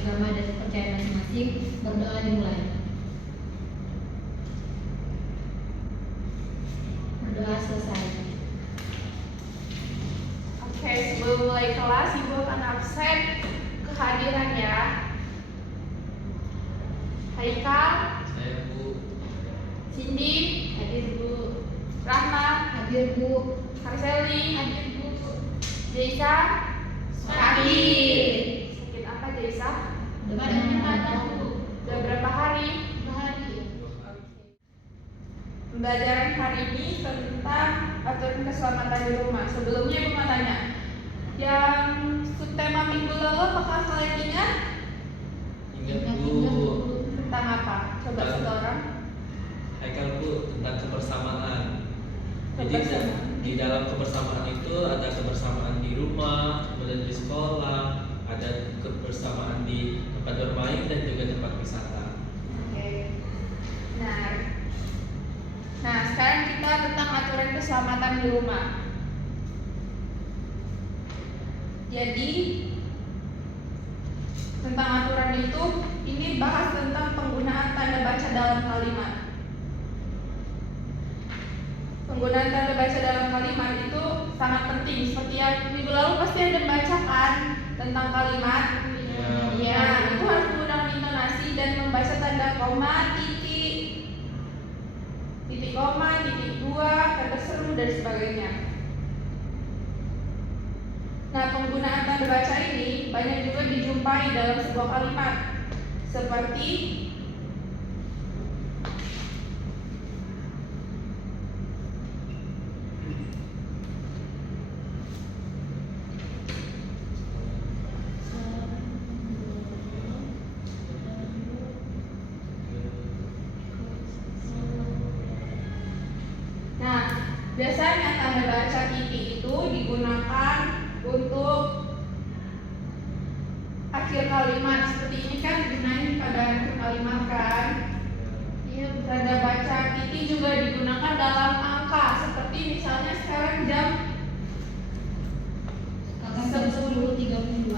agama dan kepercayaan masing-masing. Berdoa dimulai. Berdoa selesai. Oke, sebelum mulai kelas, Ibu akan absen kehadiran ya. Haikal, Saya Bu. Cindy, Hadir Bu. Rahma, Hadir Bu. Karseli, Hadir Bu. Jaisa, Sakit. Sakit apa Jaisa? Badannya patah Bu. Udah berapa hari? Pembelajaran hari ini tentang aturan keselamatan di rumah. Sebelumnya Ibu mau tanya, yang subtema minggu lalu apakah kalian ingat? Ingat Bu. Tentang apa? Coba satu orang. Haikal Bu, tentang kebersamaan. Jadi Kebersamaan. di dalam kebersamaan itu ada kebersamaan di rumah, kemudian di sekolah, ada kebersamaan di tempat bermain dan juga tempat wisata. Oke. Nah, sekarang kita tentang aturan keselamatan di rumah. Jadi tentang aturan itu, ini bahas tentang penggunaan tanda baca dalam kalimat. Penggunaan tanda baca dalam kalimat itu sangat penting. Seperti yang minggu lalu pasti ada bacakan tentang kalimat. Ya. Nah, itu harus menggunakan intonasi dan membaca tanda koma, titik koma, titik dua, kata seru dan sebagainya. Nah, penggunaan tanda baca ini banyak juga dijumpai dalam sebuah kalimat, seperti biasanya tanda baca titik itu digunakan untuk akhir kalimat. Seperti ini kan digunakan pada akhir kalimat kan. Tanda baca titik juga digunakan dalam angka. Seperti misalnya sekarang jam 10.30.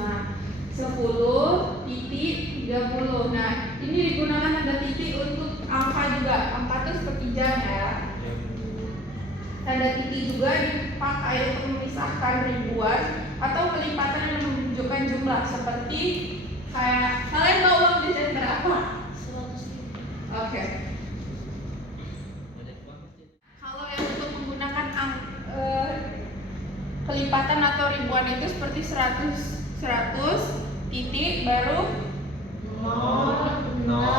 10:30. Nah, ini digunakan tanda titik untuk angka juga. Angka itu seperti jam ya. Tanda titik juga dipakai untuk memisahkan ribuan atau kelipatan yang menunjukkan jumlah, seperti kayak kalian mau uang jajan berapa? 100.000. Oke. Kalau yang untuk menggunakan kelipatan atau ribuan itu seperti 100 titik baru Nol.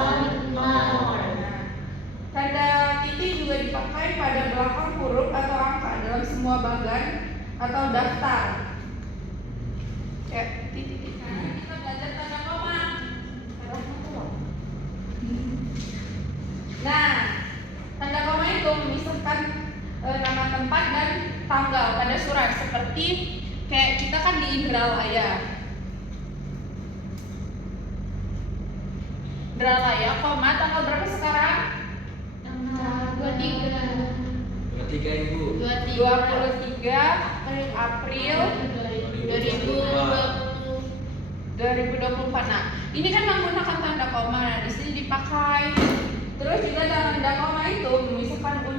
tanda titik juga dipakai pada belakang huruf atau angka dalam semua bagan atau daftar. Kayak titik. Nah, kita belajar tanda koma. Nah, tanda koma itu memisahkan nama tempat dan tanggal pada surat. Seperti kayak kita kan di Indralaya. Indralaya, koma tanggal berapa sekarang? 23 Ibu. 23 April 2024. Nah, ini kan menggunakan tanda koma. Nah, di sini dipakai. Terus juga tanda koma itu memisahkan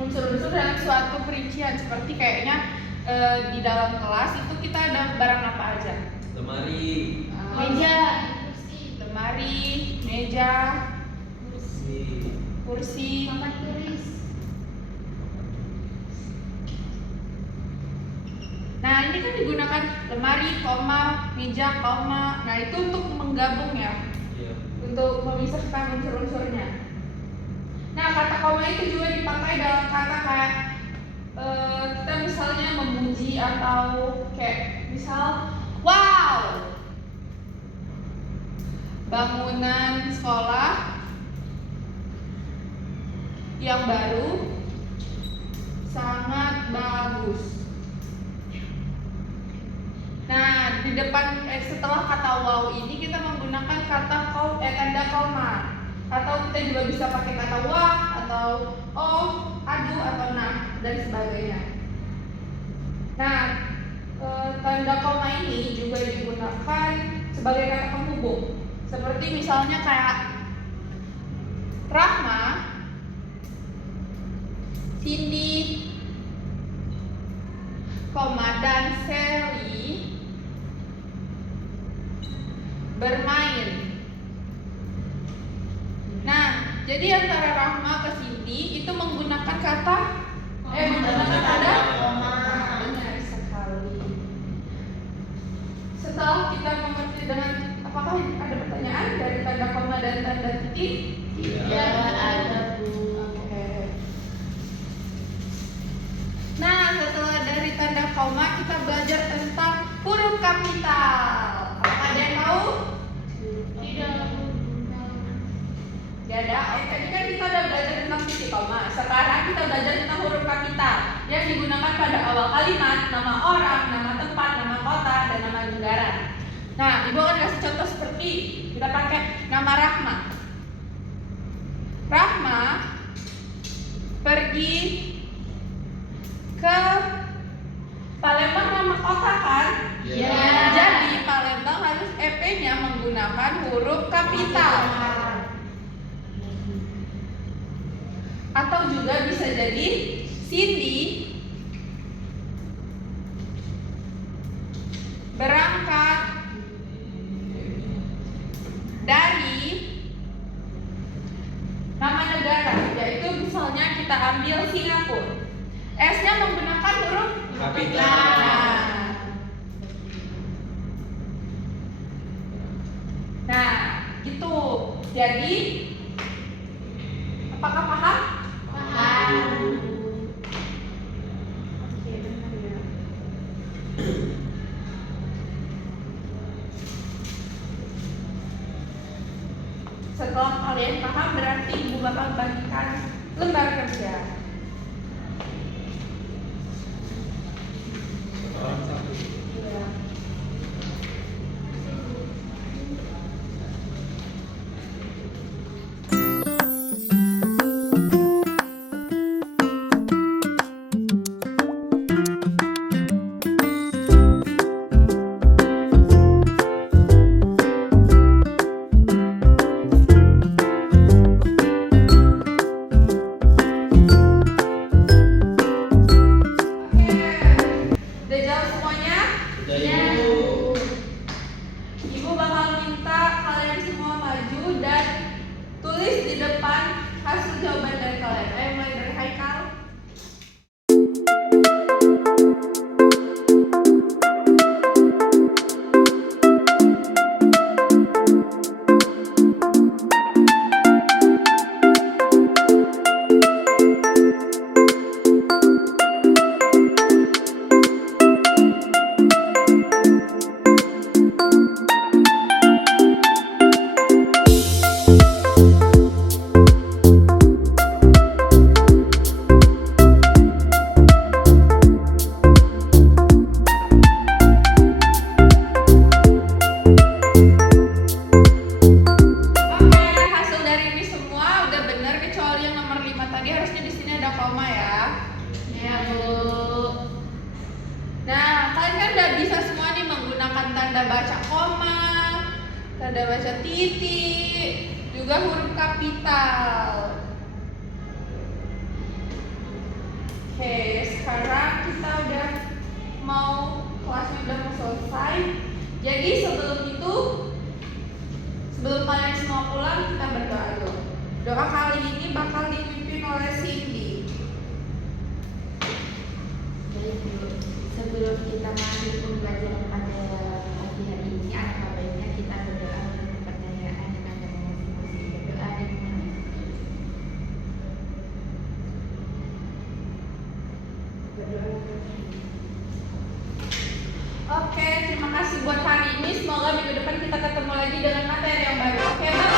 unsur-unsur dalam suatu perincian, seperti kayaknya di dalam kelas itu kita ada barang apa aja? Lemari, Meja, lemari, meja, kursi, papan tulis. Nah, ini kan digunakan lemari, koma, meja, koma. Nah, itu untuk menggabung ya, ya. untuk memisahkan unsur-unsurnya. Nah, kata koma itu juga dipakai dalam kata kayak kita misalnya memuji atau kayak misal, wow, bangunan sekolah yang baru sangat bagus. Nah, di depan setelah kata wow ini kita menggunakan kata tanda koma, atau kita juga bisa pakai kata wah atau oh, aduh atau nah dan sebagainya. Nah, tanda koma ini ini juga digunakan sebagai kata penghubung. Seperti misalnya kayak Rahma, Cindy, dan Sally bermain. Nah, jadi antara Rahma ke Cindy itu menggunakan kata menggunakan tanda koma. Benar sekali. Setelah kita mengerti dengan apakah ada pertanyaan dari tanda koma dan tanda titik? Ya, ada Bu. Oke. Nah, setelah dari tanda koma kita belajar tentang huruf kapital. Apakah ada yang tahu? Tidak Bu. Ya ada. Tadi kan kita udah belajar tentang titik koma. Sekarang kita belajar tentang huruf kapital yang digunakan pada awal kalimat, nama orang, nama tempat, nama kota, dan nama negara. Nah, Ibu akan kasih contoh seperti kita pakai nama Rahma. Rahma pergi ke Palembang, nama kota kan? Ya. Jadi Palembang harus EP-nya menggunakan huruf kapital. Atau juga bisa jadi Cindy berangkat dari nama negara, yaitu misalnya kita ambil Singapura. S-nya menggunakan huruf Kapital. Nah, gitu. Jadi, apakah paham? Paham. Oke, benar ya. Setelah kalian paham, berarti Ibu bakal bagikan lembar kerja. Orang satu. Iya. Udah jawab semuanya? Udah Ya, Ibu. Bu. Ibu bakal minta kalian semua maju dan tulis di depan hasil jawaban dari kalian. Ayo mulai dari Haikal. Oke, hasil dari ini semua udah benar kecuali yang nomor 5 tadi harusnya di sini ada koma ya. Ya, Bu. Nah, kalian kan udah bisa semua nih menggunakan tanda baca koma, tanda baca titik, juga huruf kapital. Oke, sekarang kita udah mau kelasnya udah mau selesai. Jadi sebelum kalian semua pulang kita berdoa dulu. Doa kali ini bakal dipimpin oleh Cindy. Baik, Bu. Sebelum kita masuk pembelajaran pada pagi hari ini, alangkah baiknya kita berdoa menurut kepercayaan dan agama masing-masing. Berdoa dengan Oke, terima kasih buat hari ini. Semoga minggu depan kita ketemu lagi dengan materi yang baru. Oke, bye.